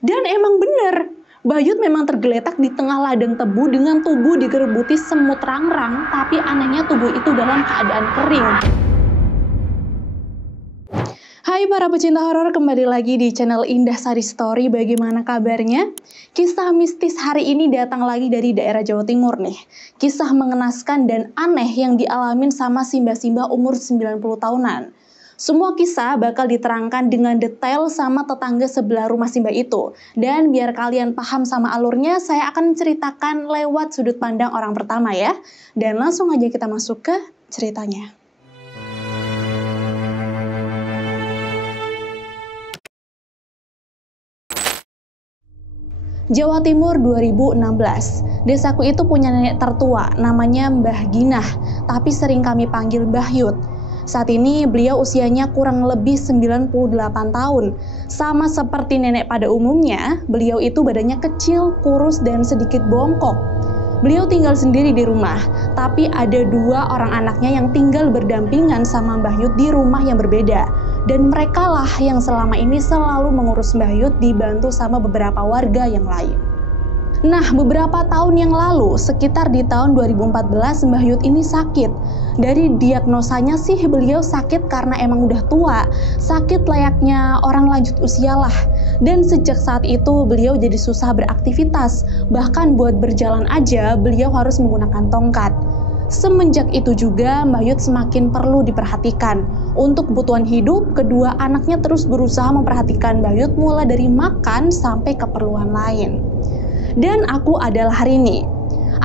Dan emang bener, Mbah Yut memang tergeletak di tengah ladang tebu dengan tubuh digerebuti semut rangrang, tapi anehnya tubuh itu dalam keadaan kering. Hai para pecinta horor, kembali lagi di channel Indah Sari Story. Bagaimana kabarnya? Kisah mistis hari ini datang lagi dari daerah Jawa Timur nih. Kisah mengenaskan dan aneh yang dialamin sama Simba-Simba umur 90 tahunan. Semua kisah bakal diterangkan dengan detail sama tetangga sebelah rumah Simba itu. Dan biar kalian paham sama alurnya, saya akan menceritakan lewat sudut pandang orang pertama ya. Dan langsung aja kita masuk ke ceritanya. Jawa Timur 2016. Desaku itu punya nenek tertua, namanya Mbah Ginah, tapi sering kami panggil Mbah Yut. Saat ini beliau usianya kurang lebih 98 tahun. Sama seperti nenek pada umumnya, beliau itu badannya kecil, kurus, dan sedikit bongkok. Beliau tinggal sendiri di rumah, tapi ada dua orang anaknya yang tinggal berdampingan sama Mbah Yut di rumah yang berbeda. Dan merekalah yang selama ini selalu mengurus Mbah Yut dibantu sama beberapa warga yang lain. Nah, beberapa tahun yang lalu, sekitar di tahun 2014, Mbah Yut ini sakit. Dari diagnosanya sih beliau sakit karena emang udah tua, sakit layaknya orang lanjut usia lah. Dan sejak saat itu beliau jadi susah beraktivitas, bahkan buat berjalan aja beliau harus menggunakan tongkat. Semenjak itu juga Mbah Yut semakin perlu diperhatikan. Untuk kebutuhan hidup, kedua anaknya terus berusaha memperhatikan Mbah Yut mulai dari makan sampai keperluan lain. Dan aku adalah Harini.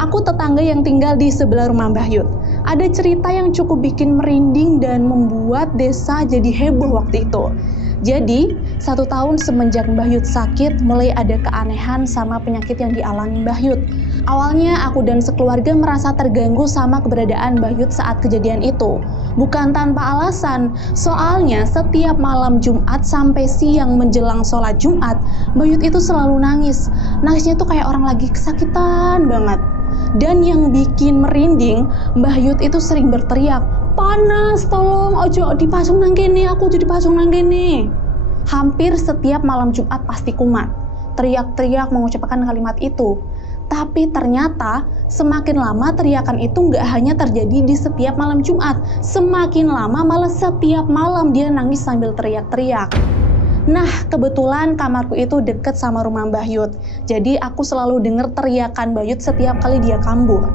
Aku tetangga yang tinggal di sebelah rumah Mbah Yut. Ada cerita yang cukup bikin merinding dan membuat desa jadi heboh waktu itu. Jadi, 1 tahun semenjak Mbah Yut sakit, mulai ada keanehan sama penyakit yang dialami Mbah Yut. Awalnya aku dan sekeluarga merasa terganggu sama keberadaan Mbah Yut saat kejadian itu. Bukan tanpa alasan, soalnya setiap malam Jumat sampai siang menjelang sholat Jumat, Mbah Yut itu selalu nangis. Nangisnya tuh kayak orang lagi kesakitan banget. Dan yang bikin merinding, Mbah Yut itu sering berteriak, "Panas, tolong ojo dipasung nang kene, aku ojo dipasung nang kene." Hampir setiap malam Jumat pasti kumat, teriak-teriak mengucapkan kalimat itu. Tapi ternyata semakin lama teriakan itu nggak hanya terjadi di setiap malam Jumat, semakin lama malah setiap malam dia nangis sambil teriak-teriak. Nah, kebetulan kamarku itu deket sama rumah Mbah Yut, jadi aku selalu dengar teriakan Mbah Yut setiap kali dia kambuh.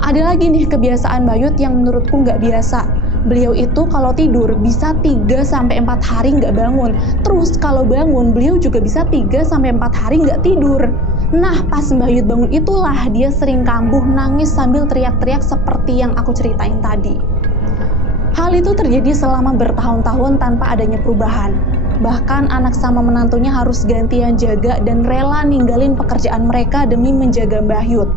Ada lagi nih kebiasaan Mbah Yut yang menurutku nggak biasa. Beliau itu kalau tidur bisa 3-4 hari nggak bangun. Terus kalau bangun, beliau juga bisa 3-4 hari nggak tidur. Nah, pas Mbah Yut bangun itulah dia sering kambuh nangis sambil teriak-teriak seperti yang aku ceritain tadi. Hal itu terjadi selama bertahun-tahun tanpa adanya perubahan. Bahkan anak sama menantunya harus gantian jaga dan rela ninggalin pekerjaan mereka demi menjaga Mbah Yut.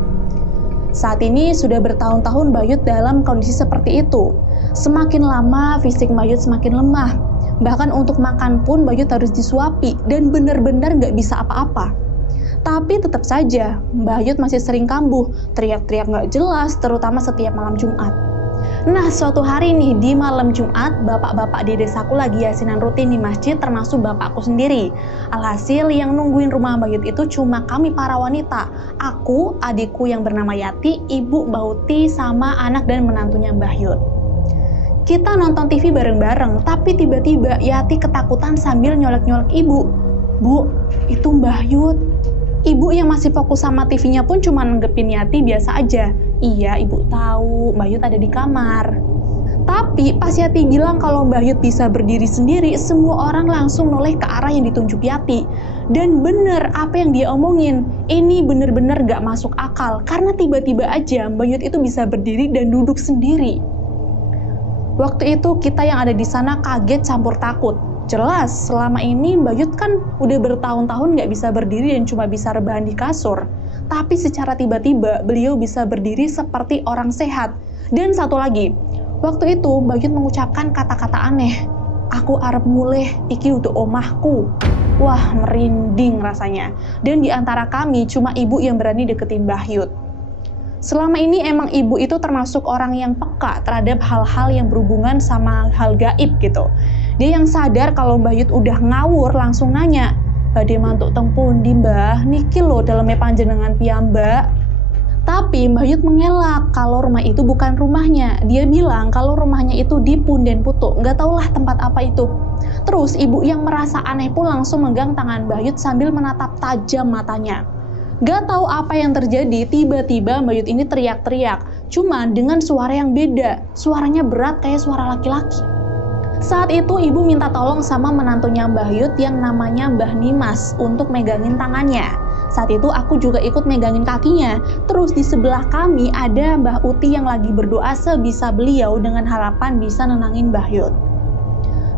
Saat ini sudah bertahun-tahun Mbah Yut dalam kondisi seperti itu. Semakin lama fisik Mbah Yut semakin lemah. Bahkan untuk makan pun Mbah Yut harus disuapi dan benar-benar nggak bisa apa-apa. Tapi tetap saja Mbah Yut masih sering kambuh, teriak-teriak nggak jelas, terutama setiap malam Jumat. Nah, suatu hari nih di malam Jumat, bapak-bapak di desaku lagi yasinan rutin di masjid termasuk bapakku sendiri. Alhasil yang nungguin rumah Mbah Yut itu cuma kami para wanita. Aku, adikku yang bernama Yati, ibu Mbah Uti, sama anak dan menantunya Mbah Yut. Kita nonton TV bareng-bareng, tapi tiba-tiba Yati ketakutan sambil nyolek-nyolek ibu. "Bu, itu Mbah Yut." Ibu yang masih fokus sama TV-nya pun cuma nanggepin Yati biasa aja. "Iya, ibu tahu, Mbah Yut ada di kamar." Tapi pas Yati bilang kalau Mbah Yut bisa berdiri sendiri, semua orang langsung noleh ke arah yang ditunjuk Yati. Dan bener apa yang dia omongin, ini bener-bener gak masuk akal. Karena tiba-tiba aja Mbah Yut itu bisa berdiri dan duduk sendiri. Waktu itu kita yang ada di sana kaget campur takut. Jelas, selama ini Mbah Yut kan udah bertahun-tahun nggak bisa berdiri dan cuma bisa rebahan di kasur. Tapi secara tiba-tiba beliau bisa berdiri seperti orang sehat. Dan satu lagi, waktu itu Mbah Yut mengucapkan kata-kata aneh. "Aku arep mulih, iki untuk omahku." Wah, merinding rasanya. Dan di antara kami cuma ibu yang berani deketin Mbah Yut. Selama ini emang ibu itu termasuk orang yang peka terhadap hal-hal yang berhubungan sama hal gaib gitu. Dia yang sadar kalau Mbah Yut udah ngawur langsung nanya, Badhe mantuk teng pundi, Mbah? Niki lho daleme panjenengan piyambak. Tapi Mbah Yut mengelak kalau rumah itu bukan rumahnya. Dia bilang kalau rumahnya itu di Punden Putuk, nggak tahulah tempat apa itu. Terus ibu yang merasa aneh pun langsung megang tangan Mbah Yut sambil menatap tajam matanya. Gak tahu apa yang terjadi, tiba-tiba Mbah Yut ini teriak-teriak. Cuma dengan suara yang beda, suaranya berat kayak suara laki-laki. Saat itu ibu minta tolong sama menantunya Mbah Yut yang namanya Mbah Nimas untuk megangin tangannya. Saat itu aku juga ikut megangin kakinya. Terus di sebelah kami ada Mbah Uti yang lagi berdoa sebisa beliau dengan harapan bisa nenangin Mbah Yut.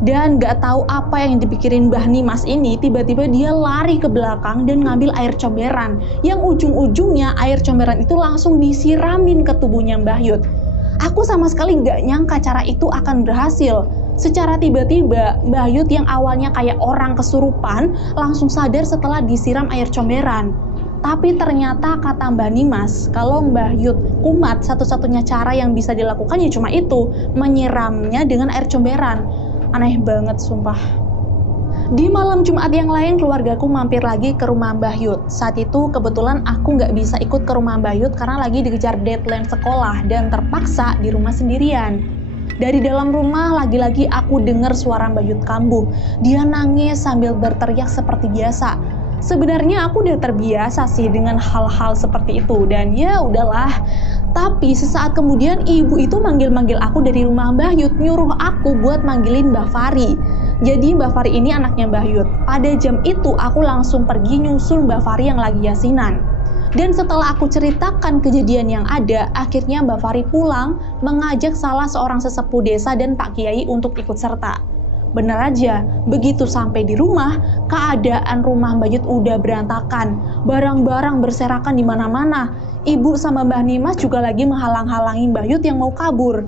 Dan gak tahu apa yang dipikirin Mbah Nimas ini, tiba-tiba dia lari ke belakang dan ngambil air comberan. Yang ujung-ujungnya air comberan itu langsung disiramin ke tubuhnya Mbah Yut. Aku sama sekali gak nyangka cara itu akan berhasil. Secara tiba-tiba, Mbah Yut yang awalnya kayak orang kesurupan langsung sadar setelah disiram air comberan. Tapi ternyata kata Mbah Nimas, kalau Mbah Yut kumat, satu-satunya cara yang bisa dilakukan ya cuma itu, menyiramnya dengan air comberan. Aneh banget sumpah. Di malam Jumat yang lain, keluargaku mampir lagi ke rumah Mbah Yut. Saat itu kebetulan aku nggak bisa ikut ke rumah Mbah Yut karena lagi dikejar deadline sekolah dan terpaksa di rumah sendirian. Dari dalam rumah lagi-lagi aku dengar suara Mbah Yut kambuh. Dia nangis sambil berteriak seperti biasa. Sebenarnya aku udah terbiasa sih dengan hal-hal seperti itu dan ya udahlah. Tapi sesaat kemudian ibu itu manggil-manggil aku dari rumah Mbah Yut, nyuruh aku buat manggilin Mbah Fari. Jadi Mbah Fari ini anaknya Mbah Yut. Pada jam itu aku langsung pergi nyusul Mbah Fari yang lagi yasinan. Dan setelah aku ceritakan kejadian yang ada, akhirnya Mbah Fari pulang mengajak salah seorang sesepuh desa dan Pak Kiai untuk ikut serta. Bener aja, begitu sampai di rumah, keadaan rumah Mbah Yut udah berantakan. Barang-barang berserakan di mana-mana. Ibu sama Mbah Nimas juga lagi menghalang-halangi Mbah Yut yang mau kabur.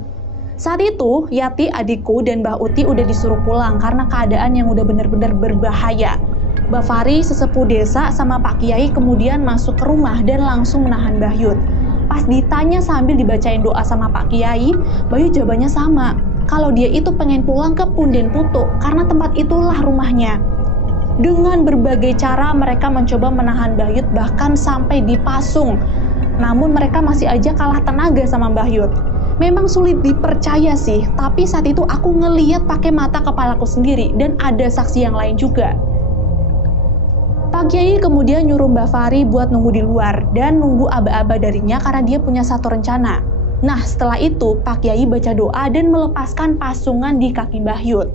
Saat itu, Yati adikku dan Mbah Uti udah disuruh pulang karena keadaan yang udah bener-bener berbahaya. Mbah Fari sesepuh desa sama Pak Kiai kemudian masuk ke rumah dan langsung menahan Mbah Yut. Pas ditanya sambil dibacain doa sama Pak Kiai, Mbah Yut jawabannya sama. Kalau dia itu pengen pulang ke Punden Putuk karena tempat itulah rumahnya. Dengan berbagai cara mereka mencoba menahan Mbah Yut bahkan sampai dipasung. Namun mereka masih aja kalah tenaga sama Mbah Yut. Memang sulit dipercaya sih, tapi saat itu aku ngeliat pakai mata kepalaku sendiri dan ada saksi yang lain juga. Pak Kiai kemudian nyuruh Mbah Fari buat nunggu di luar dan nunggu aba-aba darinya karena dia punya satu rencana. Nah setelah itu Pak Kiai baca doa dan melepaskan pasungan di kaki Mbah Yut.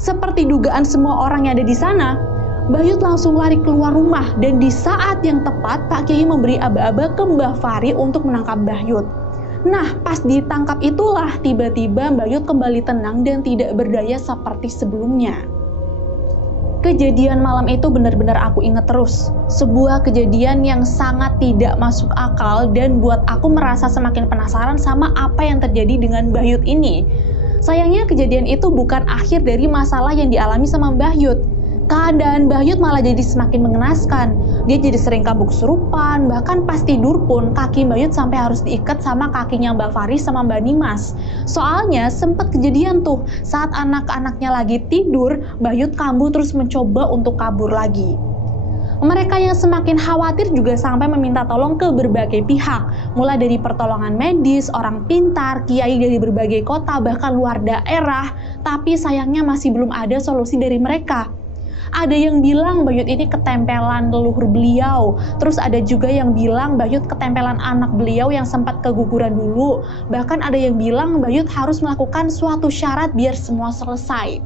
Seperti dugaan semua orang yang ada di sana, Mbah Yut langsung lari keluar rumah dan di saat yang tepat Pak Kiai memberi aba-aba ke Mbah Fari untuk menangkap Mbah Yut. Nah pas ditangkap itulah tiba-tiba Mbah Yut kembali tenang dan tidak berdaya seperti sebelumnya. Kejadian malam itu benar-benar aku ingat terus. Sebuah kejadian yang sangat tidak masuk akal dan buat aku merasa semakin penasaran sama apa yang terjadi dengan Mbah Yut ini. Sayangnya kejadian itu bukan akhir dari masalah yang dialami sama Mbah Yut. Keadaan Mbah Yut malah jadi semakin mengenaskan. Dia jadi sering kabur kesurupan, bahkan pas tidur pun kaki Mbah Yut sampai harus diikat sama kakinya Mbah Fari sama Mbah Nimas. Soalnya sempat kejadian tuh saat anak-anaknya lagi tidur, Mbah Yut kambuh terus mencoba untuk kabur lagi. Mereka yang semakin khawatir juga sampai meminta tolong ke berbagai pihak, mulai dari pertolongan medis, orang pintar, kiai dari berbagai kota, bahkan luar daerah, tapi sayangnya masih belum ada solusi dari mereka. Ada yang bilang Mbah Yut ini ketempelan leluhur beliau, terus ada juga yang bilang Mbah Yut ketempelan anak beliau yang sempat keguguran dulu, bahkan ada yang bilang Mbah Yut harus melakukan suatu syarat biar semua selesai.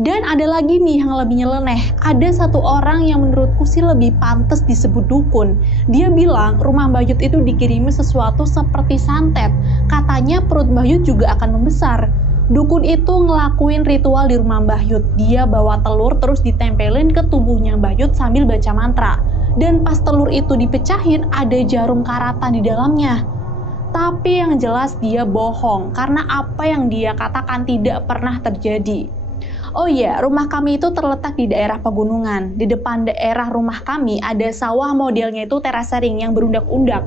Dan ada lagi nih yang lebih nyeleneh, ada satu orang yang menurutku sih lebih pantas disebut dukun. Dia bilang rumah Mbah Yut itu dikirimi sesuatu seperti santet, katanya perut Mbah Yut juga akan membesar. Dukun itu ngelakuin ritual di rumah Mbah Yut. Dia bawa telur terus ditempelin ke tubuhnya Mbah Yut sambil baca mantra. Dan pas telur itu dipecahin ada jarum karatan di dalamnya. Tapi yang jelas dia bohong karena apa yang dia katakan tidak pernah terjadi. Oh iya, rumah kami itu terletak di daerah pegunungan. Di depan daerah rumah kami ada sawah modelnya itu terasering yang berundak-undak.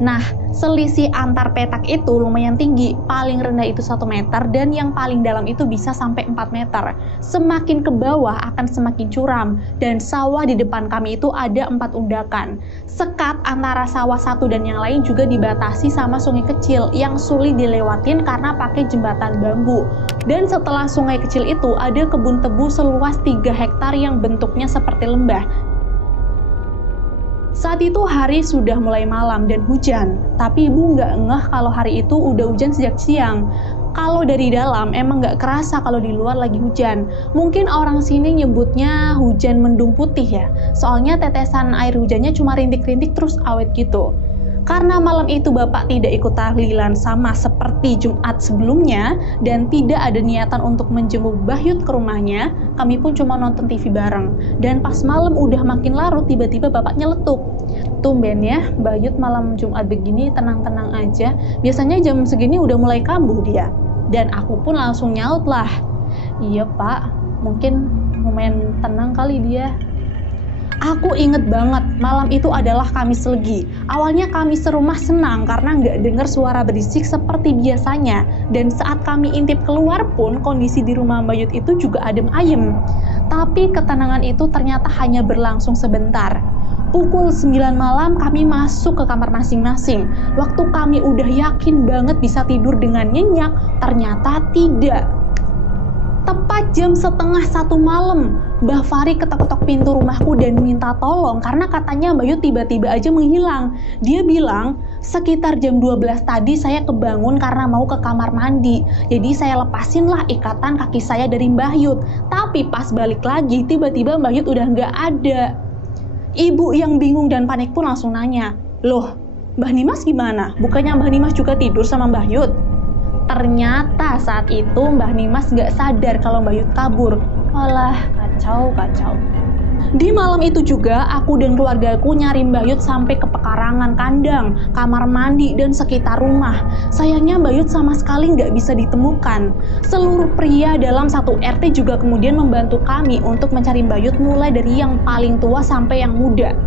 Nah, selisih antar petak itu lumayan tinggi, paling rendah itu 1 meter dan yang paling dalam itu bisa sampai 4 meter. Semakin ke bawah akan semakin curam dan sawah di depan kami itu ada 4 undakan. Sekat antara sawah satu dan yang lain juga dibatasi sama sungai kecil yang sulit dilewatin karena pakai jembatan bambu. Dan setelah sungai kecil itu ada kebun tebu seluas 3 hektar yang bentuknya seperti lembah. Saat itu hari sudah mulai malam dan hujan, tapi ibu nggak ngeh kalau hari itu udah hujan sejak siang. Kalau dari dalam emang nggak kerasa kalau di luar lagi hujan. Mungkin orang sini nyebutnya hujan mendung putih ya, soalnya tetesan air hujannya cuma rintik-rintik terus awet gitu. Karena malam itu Bapak tidak ikut tahlilan sama seperti Jumat sebelumnya dan tidak ada niatan untuk menjenguk Bahyut ke rumahnya, kami pun cuma nonton TV bareng. Dan pas malam udah makin larut, tiba-tiba Bapak nyeletuk. Tumben ya, Bahyut malam Jumat begini tenang-tenang aja. Biasanya jam segini udah mulai kambuh dia. Dan aku pun langsung nyaut lah. Iya Pak, mungkin lumayan tenang kali dia. Aku inget banget, malam itu adalah Kamis Legi. Awalnya kami serumah senang karena nggak dengar suara berisik seperti biasanya. Dan saat kami intip keluar pun, kondisi di rumah Bahyut itu juga adem ayem. Tapi ketenangan itu ternyata hanya berlangsung sebentar. Pukul 9 malam kami masuk ke kamar masing-masing. Waktu kami udah yakin banget bisa tidur dengan nyenyak, ternyata tidak. Tepat jam 12:30 malam, Mbah Fari ketok-ketok pintu rumahku dan minta tolong karena katanya Bahyut tiba-tiba aja menghilang. Dia bilang, sekitar jam 12 tadi saya kebangun karena mau ke kamar mandi. Jadi saya lepasin lah ikatan kaki saya dari Bahyut. Tapi pas balik lagi, tiba-tiba Bahyut udah nggak ada. Ibu yang bingung dan panik pun langsung nanya, "Loh, Mbah Nimas gimana? Bukannya Mbah Nimas juga tidur sama Bahyut?" Ternyata saat itu Mbah Nimas nggak sadar kalau Bahyut kabur. Walah, kacau. Di malam itu juga, aku dan keluargaku nyari Bahyut sampai ke pekarangan kandang, kamar mandi, dan sekitar rumah. Sayangnya Bahyut sama sekali nggak bisa ditemukan. Seluruh pria dalam satu RT juga kemudian membantu kami untuk mencari Bahyut mulai dari yang paling tua sampai yang muda.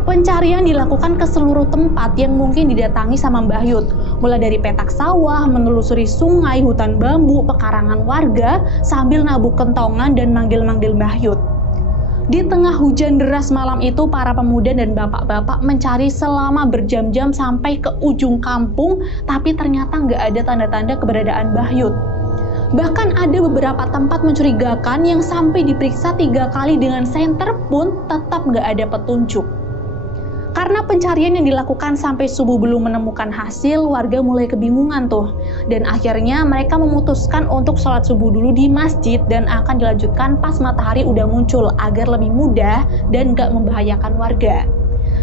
Pencarian dilakukan ke seluruh tempat yang mungkin didatangi sama Bahyut, mulai dari petak sawah, menelusuri sungai, hutan bambu, pekarangan warga, sambil nabuk kentongan dan manggil-manggil Bahyut. Di tengah hujan deras malam itu, para pemuda dan bapak-bapak mencari selama berjam-jam sampai ke ujung kampung, tapi ternyata nggak ada tanda-tanda keberadaan Bahyut. Bahkan ada beberapa tempat mencurigakan yang sampai diperiksa 3 kali dengan senter pun tetap nggak ada petunjuk. Karena pencarian yang dilakukan sampai subuh belum menemukan hasil, warga mulai kebingungan tuh. Dan akhirnya mereka memutuskan untuk sholat subuh dulu di masjid dan akan dilanjutkan pas matahari udah muncul agar lebih mudah dan gak membahayakan warga.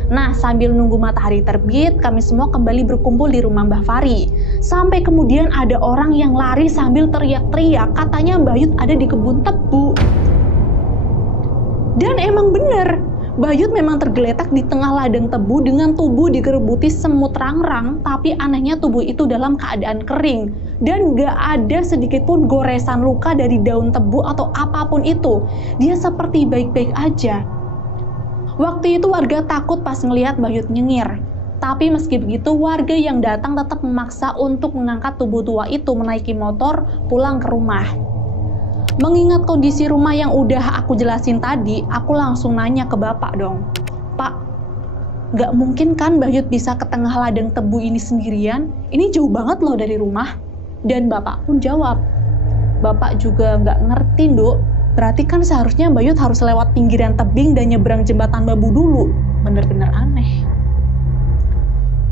Nah, sambil nunggu matahari terbit, kami semua kembali berkumpul di rumah Mbah Fari. Sampai kemudian ada orang yang lari sambil teriak-teriak, katanya Bahyut ada di kebun tebu. Dan emang bener, Bahyut memang tergeletak di tengah ladang tebu dengan tubuh digerebuti semut rang-rang, tapi anehnya tubuh itu dalam keadaan kering dan gak ada sedikit pun goresan luka dari daun tebu atau apapun itu. Dia seperti baik-baik aja. Waktu itu warga takut pas ngelihat Bahyut nyengir. Tapi meski begitu, warga yang datang tetap memaksa untuk mengangkat tubuh tua itu menaiki motor pulang ke rumah. Mengingat kondisi rumah yang udah aku jelasin tadi, aku langsung nanya ke bapak dong. Pak, gak mungkin kan Bahyut bisa ke tengah ladang tebu ini sendirian? Ini jauh banget loh dari rumah. Dan bapak pun jawab, Bapak juga gak ngerti, Nduk. Berarti kan seharusnya Bahyut harus lewat pinggiran tebing dan nyebrang jembatan bambu dulu. Bener-bener aneh.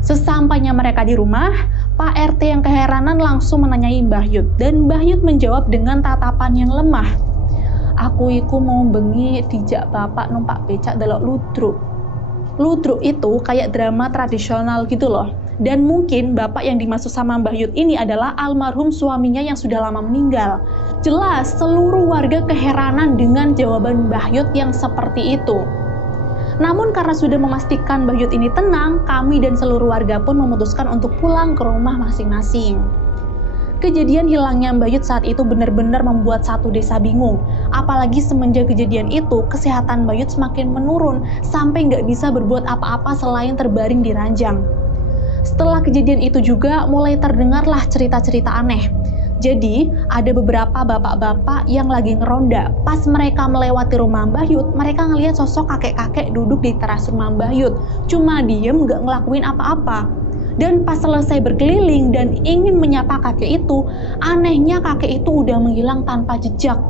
Sesampainya mereka di rumah, Pak RT yang keheranan langsung menanyai Bahyut, dan Bahyut menjawab dengan tatapan yang lemah. Aku iku mau bengi dijak bapak numpak becak delok ludruk. Ludruk itu kayak drama tradisional gitu loh. Dan mungkin bapak yang dimaksud sama Bahyut ini adalah almarhum suaminya yang sudah lama meninggal. Jelas seluruh warga keheranan dengan jawaban Bahyut yang seperti itu. Namun karena sudah memastikan Bahyut ini tenang, kami dan seluruh warga pun memutuskan untuk pulang ke rumah masing-masing. Kejadian hilangnya Bahyut saat itu benar-benar membuat satu desa bingung. Apalagi semenjak kejadian itu, kesehatan Bahyut semakin menurun sampai nggak bisa berbuat apa-apa selain terbaring di ranjang. Setelah kejadian itu juga mulai terdengarlah cerita-cerita aneh. Jadi, ada beberapa bapak-bapak yang lagi ngeronda. Pas mereka melewati rumah Mbah Yut, mereka ngelihat sosok kakek-kakek duduk di teras rumah Mbah Yut. Cuma diem gak ngelakuin apa-apa. Dan pas selesai berkeliling dan ingin menyapa kakek itu, anehnya kakek itu udah menghilang tanpa jejak.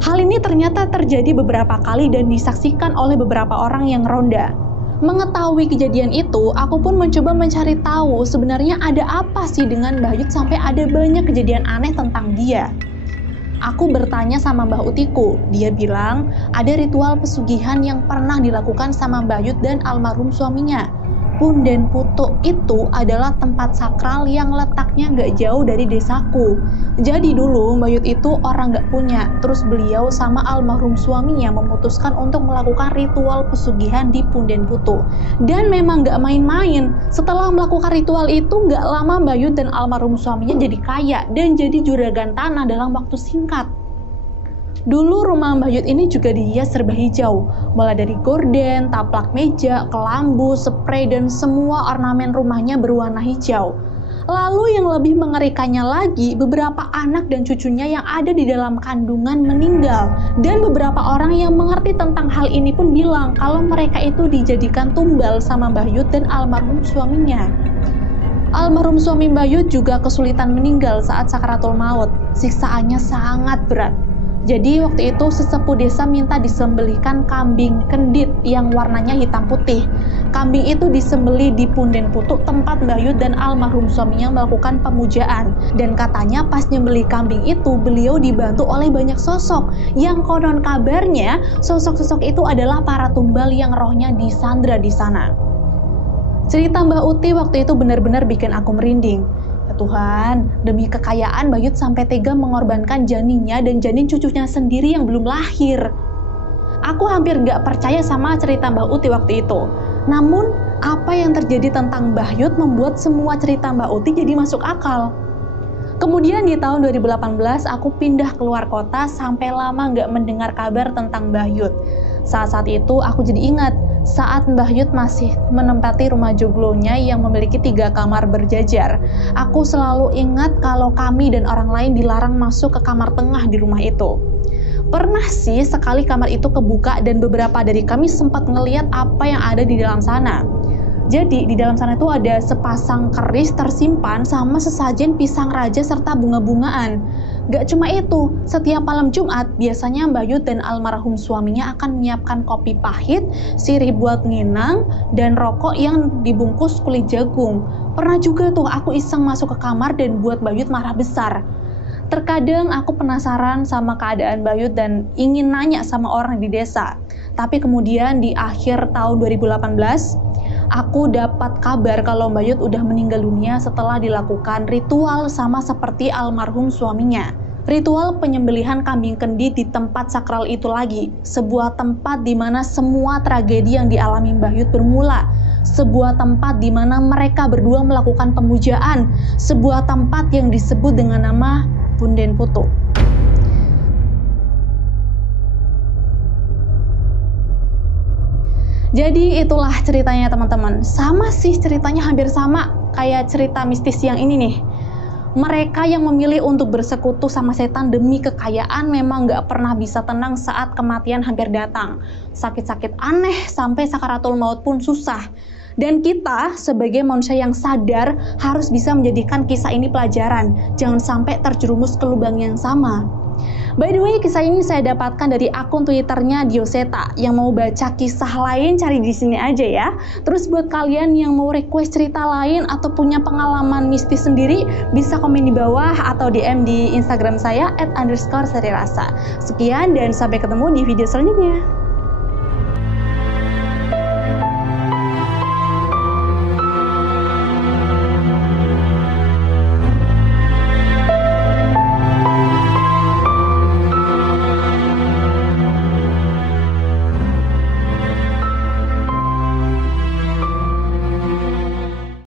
Hal ini ternyata terjadi beberapa kali dan disaksikan oleh beberapa orang yang ronda. Mengetahui kejadian itu, aku pun mencoba mencari tahu sebenarnya ada apa sih dengan Mbah Yut sampai ada banyak kejadian aneh tentang dia. Aku bertanya sama Mbah Utiku, dia bilang ada ritual pesugihan yang pernah dilakukan sama Mbah Yut dan almarhum suaminya. Punden Putuk itu adalah tempat sakral yang letaknya gak jauh dari desaku. Jadi dulu Mbah Yut itu orang gak punya, terus beliau sama almarhum suaminya memutuskan untuk melakukan ritual pesugihan di Punden Putuk. Dan memang gak main-main, setelah melakukan ritual itu gak lama Mbah Yut dan almarhum suaminya jadi kaya dan jadi juragan tanah dalam waktu singkat. Dulu rumah Mbah Yut ini juga dihias serba hijau, mulai dari gorden, taplak meja, kelambu, sprei, dan semua ornamen rumahnya berwarna hijau. Lalu yang lebih mengerikannya lagi, beberapa anak dan cucunya yang ada di dalam kandungan meninggal. Dan beberapa orang yang mengerti tentang hal ini pun bilang kalau mereka itu dijadikan tumbal sama Mbah Yut dan almarhum suaminya. Almarhum suami Mbah Yut juga kesulitan meninggal saat sakaratul maut. Siksaannya sangat berat. Jadi waktu itu sesepuh desa minta disembelihkan kambing kendit yang warnanya hitam putih. Kambing itu disembelih di Punden Putuk tempat Mbah Yut dan almarhum suaminya melakukan pemujaan. Dan katanya pas nyembelih kambing itu beliau dibantu oleh banyak sosok. Yang konon kabarnya sosok-sosok itu adalah para tumbal yang rohnya disandra di sana. Cerita Mbah Uti waktu itu benar-benar bikin aku merinding. Tuhan, demi kekayaan Mbah Yut sampai tega mengorbankan janinnya dan janin cucunya sendiri yang belum lahir. Aku hampir gak percaya sama cerita Mbah Uti waktu itu. Namun, apa yang terjadi tentang Mbah Yut membuat semua cerita Mbah Uti jadi masuk akal. Kemudian di tahun 2018, aku pindah keluar kota sampai lama gak mendengar kabar tentang Mbah Yut. Saat itu aku jadi ingat saat Mbah Yut masih menempati rumah joglonya yang memiliki 3 kamar berjajar. Aku selalu ingat kalau kami dan orang lain dilarang masuk ke kamar tengah di rumah itu. Pernah sih sekali kamar itu kebuka dan beberapa dari kami sempat ngeliat apa yang ada di dalam sana. Jadi di dalam sana itu ada sepasang keris tersimpan sama sesajen pisang raja serta bunga-bungaan. Gak cuma itu, setiap malam Jumat biasanya Mbah Yut dan almarhum suaminya akan menyiapkan kopi pahit, sirih buat nginang, dan rokok yang dibungkus kulit jagung. Pernah juga tuh aku iseng masuk ke kamar dan buat Mbah Yut marah besar. Terkadang aku penasaran sama keadaan Mbah Yut dan ingin nanya sama orang di desa. Tapi kemudian di akhir tahun 2018, aku dapat kabar kalau Mbah Yut udah meninggal dunia setelah dilakukan ritual sama seperti almarhum suaminya. Ritual penyembelihan kambing kendit di tempat sakral itu lagi, sebuah tempat di mana semua tragedi yang dialami Mbah Yut bermula, sebuah tempat di mana mereka berdua melakukan pemujaan, sebuah tempat yang disebut dengan nama Punden Putuk. Jadi itulah ceritanya teman-teman. Sama sih ceritanya, hampir sama kayak cerita mistis yang ini nih. Mereka yang memilih untuk bersekutu sama setan demi kekayaan memang gak pernah bisa tenang saat kematian hampir datang. Sakit-sakit aneh sampai sakaratul maut pun susah. Dan kita sebagai manusia yang sadar harus bisa menjadikan kisah ini pelajaran. Jangan sampai terjerumus ke lubang yang sama. By the way, kisah ini saya dapatkan dari akun Twitternya Dioseta. Yang mau baca kisah lain cari di sini aja ya. Terus buat kalian yang mau request cerita lain atau punya pengalaman mistis sendiri, bisa komen di bawah atau DM di Instagram saya @_serirasa. Sekian dan sampai ketemu di video selanjutnya.